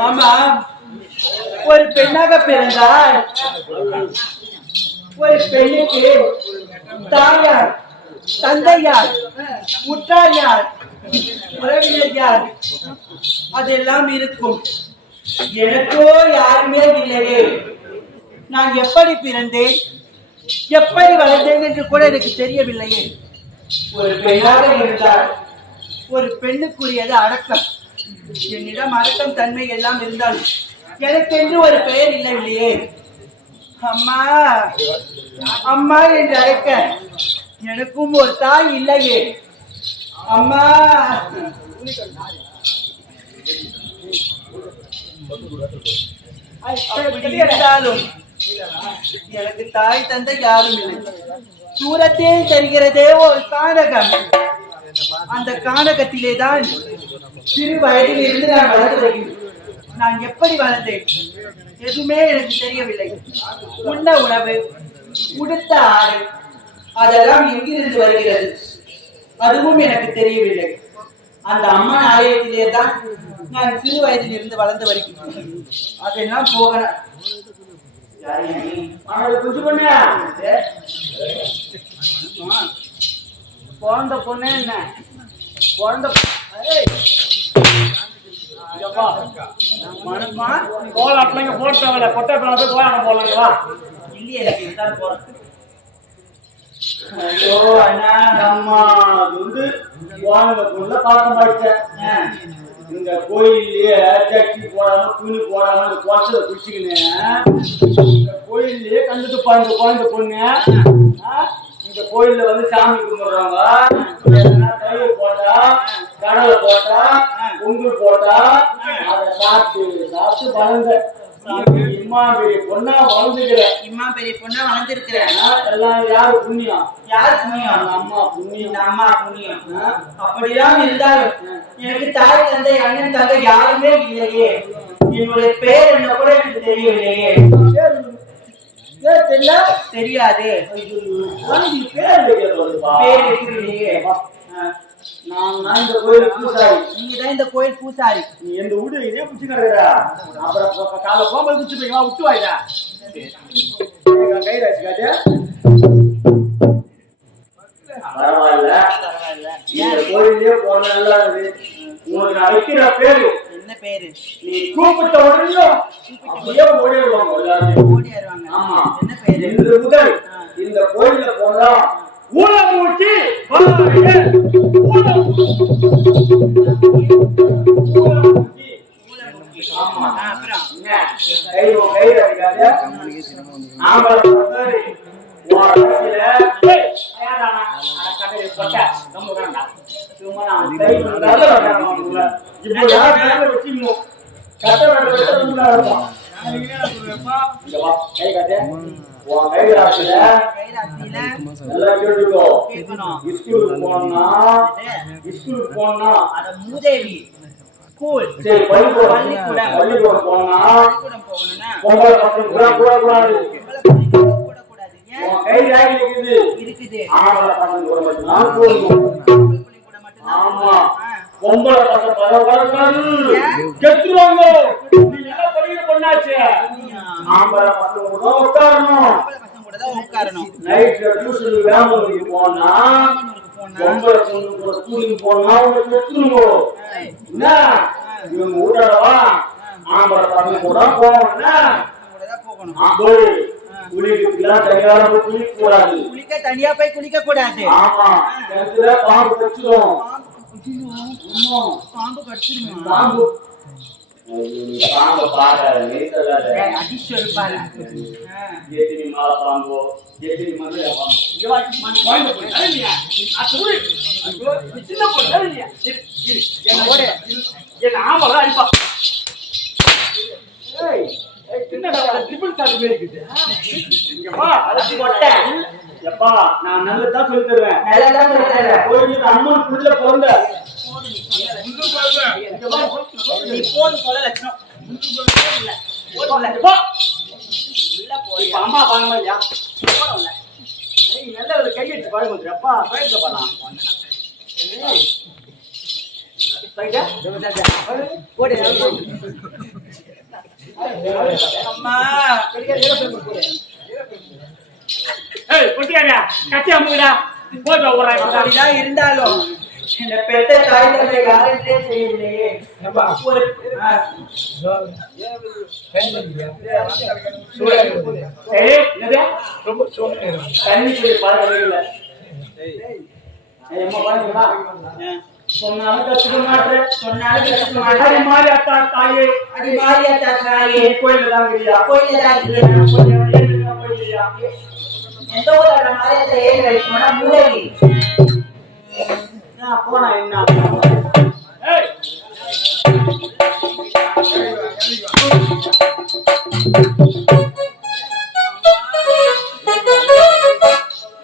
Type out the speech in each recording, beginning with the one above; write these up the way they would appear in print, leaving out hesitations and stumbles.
ஆமா, ஒரு பெண்ணாக பிறந்தால் ஒரு பெண்ணுக்கு தாயார் தந்தை யார், உற்றார் யார், உறவினர் யார், அதெல்லாம் இருக்கும். எனக்கோ யாருமே இல்லையே. நான் எப்படி பிறந்தேன், எப்படி வளர்ந்தேன் என்று கூட எனக்கு தெரியவில்லையே. ஒரு பெண்ணாக இருந்தால் ஒரு பெண்ணுக்குரியது அடக்கம். என்னிடம் அடக்கம் தன்மை எல்லாம் இருந்தால் எனக்கென்று ஒரு பெயர் இல்லையே. அம்மா அம்மா என்று அழைக்க எனக்கும் ஒரு தாய் இல்லையே. அம்மா இருந்தாலும் எனக்கு தாய் தந்தை யாரும் இல்லை. தூரத்தில் தெரிகிறதே ஒரு கானகம். அந்த கானகத்திலேதான் சிறு வயதில் இருந்து நான் வளர்ந்து வருகிறேன். நான் எப்படி வளர்ந்தேன் எதுவுமே எனக்கு தெரியவில்லை. உண்ண உணவு, உடுத்த ஆடை அதெல்லாம் எங்கிருந்து வருகிறது அதுவும் எனக்கு தெரியவில்லை. அந்த அம்மன் ஆலயத்திலே தான் நான் சிறு வயதில் இருந்து வளர்ந்து வருகிறேன். அதெல்லாம் போகணும். பிறந்த பொண்ணு என்ன பிறந்த கோலாட்டில் போட்டவங்கள கொட்டை போய் கோலாட்டம் போடலாங்களா? இல்லையே, எனக்கு இதுதான் போறது. ஐயோ அண்ணா அம்மா அது வந்து வானகக்குள்ள பாக்கமாயிட்டேன். இந்த கோயில்லயே சட்டி போடாம துணி போடாம இந்த குளத்துல குடிச்சுக்கினேன். இந்த கோயில்லயே கண்டுட்டு இந்த குழந்தை பொண்ணு இந்த கோயில்ல வந்து சாமி கும்பிடுறாங்க. தயிர் போட்டா, கடலை போட்டா, பொங்கல் போட்டா அதை சாப்பிட்டு சாப்பிட்டு வளர்ந்த இம்மா பெரிய பொண்ணா வளர்ந்துக்கிறேன். இம்மா பெரிய பொண்ணா வளர்ந்துருக்கிறேன். எல்லாம் யாரு புண்ணியம்? யாரு புண்ணியம்? அம்மா புண்ணியம். அம்மா புண்ணியம். அப்படிதான் இருந்தாலும் எனக்கு தாய் தந்தை அண்ணன் தந்தை யாருமே இல்லையே. என்னுடைய பேர் என்ன கூட எனக்கு தெரியவில்லையே. தெரியாது. பேர் தெரியலையே. நான் இந்த கோயில் பூசாரி. நீங்கதான் இந்த கோயில் பூசாரி. நீ எந்த வீடு இதே பிடிச்சு கிடக்குறா. அப்புறம் காலை போகும்போது பிடிச்சிருப்பீங்களா? விட்டு வாயிடா கை ராசிக்காது. பரவாயில்ல, இந்த கோயிலே போன நல்லா இருக்கு. உனக்கு நான் வைக்கிற பேரு என்ன பேரு? நீ கூப்பிட்ட உடனே அப்படியே ஓடிடுவாங்க எல்லாரும். ஓடிடுவாங்க. ஆமா. என்ன பேரு? இந்த முதல் இந்த கோயில போனா ஊழமூட்டி மூதேவி ஸ்கூல் பள்ளிக்கூடம் போனா இருக்குது. ஆமா, பொம்பளை பசங்க கெத்துவாங்க. பொண்ணாச்சு ஆம்பளை பசங்க கூட உட்காரணும். நைட்ல டியூஷன் வேமூருக்கு போனா பொம்பளை பொண்ணு கூட ஸ்கூலுக்கு போனா உங்களுக்கு எடுத்துருங்கோ. என்ன இவங்க ஊட்டவா ஆம்பளை பசங்க கூட போகணும்னா குளிக்கலாம் தனியாக குளிக்க கூடாது. குளிக்க தனியா போய் குளிக்க கூடாது. ஆமா, கிணத்துல பாம்பு கடிச்சிடும். பாம்பு கடிச்சிடும். பாம்பு பாம்பு பாரு அடிஷர் பாரு. எதிரி மாலை பாம்போ எதிரி மதுரை பாம்பு சின்ன பொண்ணு என்ன ஆம்பளை அடிப்பா. நான் நல்லதான் சொல்லி தருவேன். கோயிலுக்கு அம்மன் புள்ள பிறந்த அம்மா பாருங்க இல்லையா? நல்ல ஒரு கையெழுத்து பாருங்க. அப்பா போயிட்டு போலாம். அம்மா கட்சி அம்முடா அப்படிதான் இருந்தாலும் இந்த பெத்த தாய் தந்தை யாருன்றே தெரியலையே. சொன்னாலும் கத்துக்க மாட்டேன். சொன்னாலும் கத்துக்க மாட்டேன். அது மாதிரி அத்தா தாயே, அது மாதிரி அத்தா தாயே, கோயில தான் இல்லையா, கோயில தான் இல்லையா, எந்த ஒரு மாதிரி ஏன் வைக்கணும்னா மூலவி போனா என்ன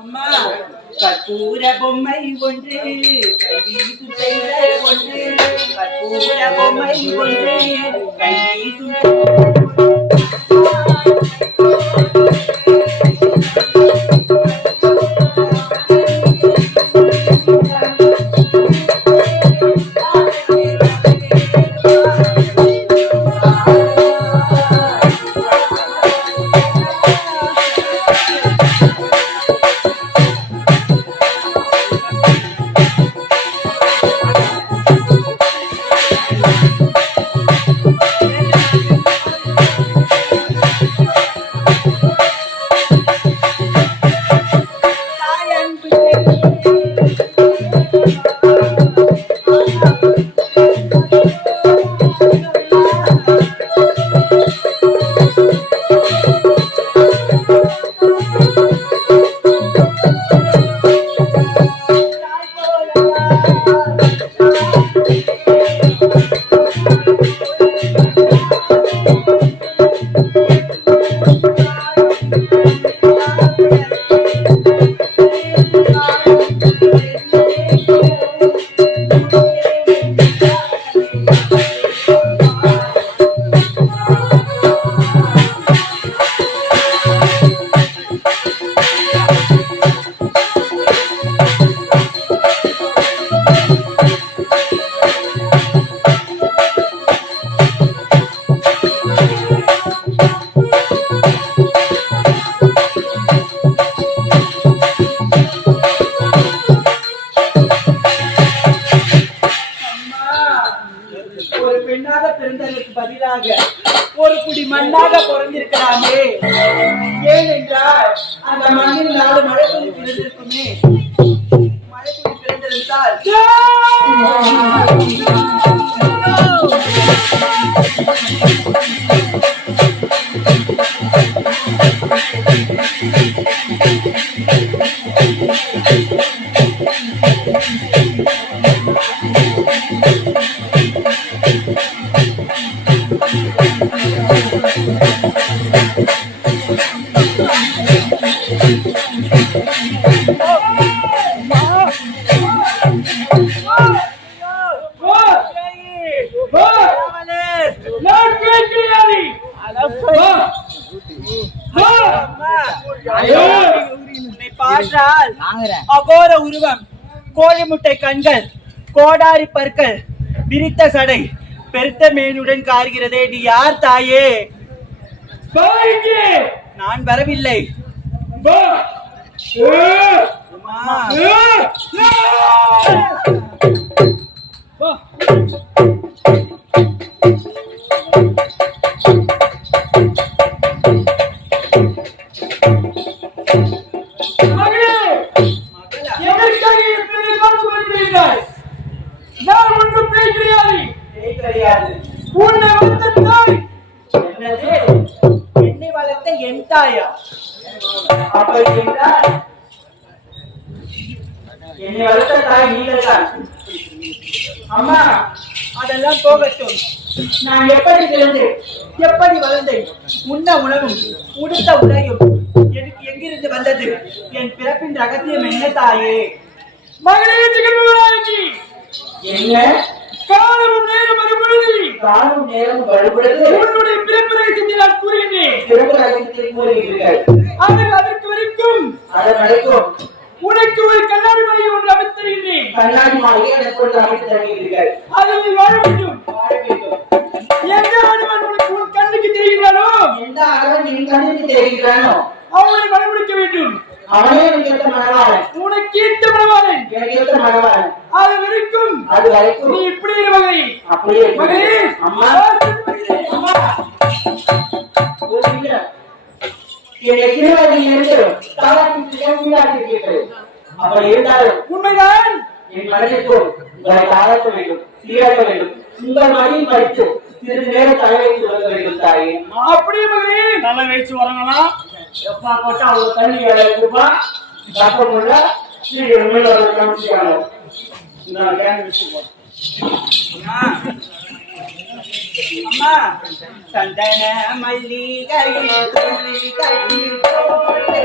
அம்மா கற்பூர பொம்மை ஒன்று கைவீசு ஒன்று கற்பூர பொம்மை ஒன்று கைவீசு ஒரு குடி மண்ணாக பிறந்திருக்கலாமே. ஏனென்றால் அந்த மண்ணில் நாலு மழை துளி பிறந்திருக்குமே. மழை துளி பிறந்திருந்தால் பார்த்தால் அகோர உருவம், கோழி முட்டை கண்கள், கோடாரி பற்கள், விரித்த சடை, பெருத்த மேனுடன் கார்கிறதே. நீ யார் தாயே? நான் வரவில்லை. என்னை வளர்த்த என் தாயா? என்னை வளர்த்த தாய் நீங்கள்தான். அம்மா, அதெல்லாம் போகட்டும். நான் எப்படி பிறந்தேன், எப்படி வளர்ந்தேன், உண்ண உணவும் உடுத்த உடையும் எனக்கு எங்கிருந்து வந்தது? என் பிறப்பின் ரகசியம் என்ன தாயே? மகளே, என்ன காலமும் நேரம் வரும்பொழுது, காலம் நேரம் வரும்பொழுது உன்னுடைய பிறப்பு ரகசியத்தை நான் கூறுகிறேன். பிறப்பு ரகசியத்தை கூறுகிறீர்கள். அதற்கு வரைக்கும் உனக்கு ஒரு கண்ணாடி மாளிகை ஒன்று அமைத்து தருகிறேன். கண்ணாடி மாளிகை எனக்கு ஒன்று அமைத்து தருகிறீர்கள். அதில் வாழ வேண்டும். எந்த ஆடவன் உனக்கு உன் கண்ணுக்கு தெரிகிறானோ, எந்த ஆடவன் என் கண்ணுக்கு தெரிகிறானோ அவனை மணமுடிக்க வேண்டும். அவனே எனக்கு ஏற்ற மனவாளன். உனக்கு ஏற்ற மனவாளன். எனக்கு ஏற்ற மனவாளன். அது வரைக்கும் நீ இப்படி இரு மகளே. அப்படியே மகளே. அம்மா அம்மா என்னை சிறுவதிலிருந்து அப்படி இருந்தாலும் உண்மைதான். என் மனதிற்கும் உங்களை தாராட்ட வேண்டும், சீராட்ட வேண்டும். உங்கள் மடியில் படித்து சிறிது நேரம் தலைவைத்து வர வேண்டும் தாயே. அப்படியே மகளே. தலை வச்சு வரங்களா எப்பா போட்டா அவங்க தண்ணி வேலை இருக்குப்பா தப்பமுள்ள உண்மையில காமிச்சிக்காங்க. நான் கேன் வச்சு போறேன். அம்மா சந்தன மல்லிகையில் துளிகையில் போலே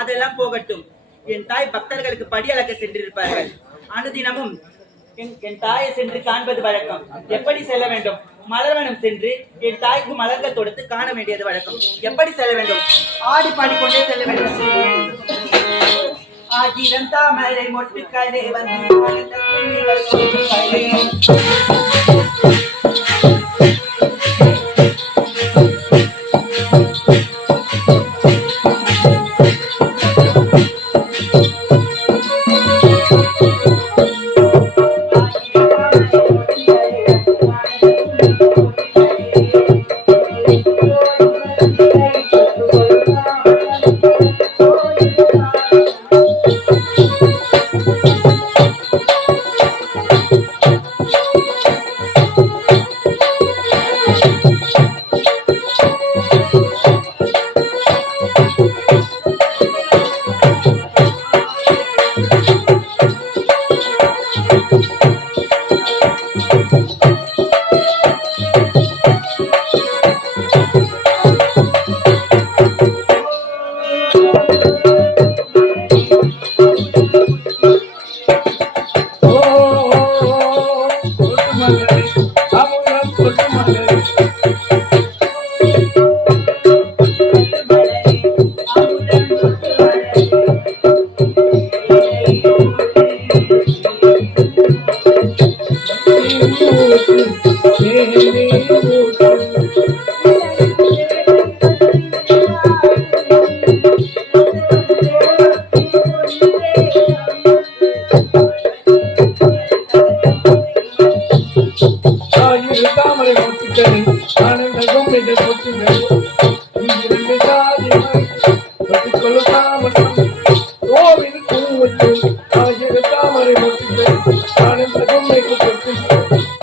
அதெல்லாம் போகட்டும். என் தாய் பக்தர்களுக்கு படி அளக்க சென்றிருப்பார்கள். அனுதினமும் என் தாயை சென்று காண்பது வழக்கம். எப்படி செல்ல வேண்டும்? மலர்வனம் சென்று என் தாய்க்கு மலர்கள் தொடுத்து காண வேண்டியது வழக்கம். எப்படி செல்ல வேண்டும்? ஆடி பாடிக்கொண்டே செல்ல வேண்டும். ஆகிரம் தாமரை மொட்டுக்களே வந்து இங்கிருந்து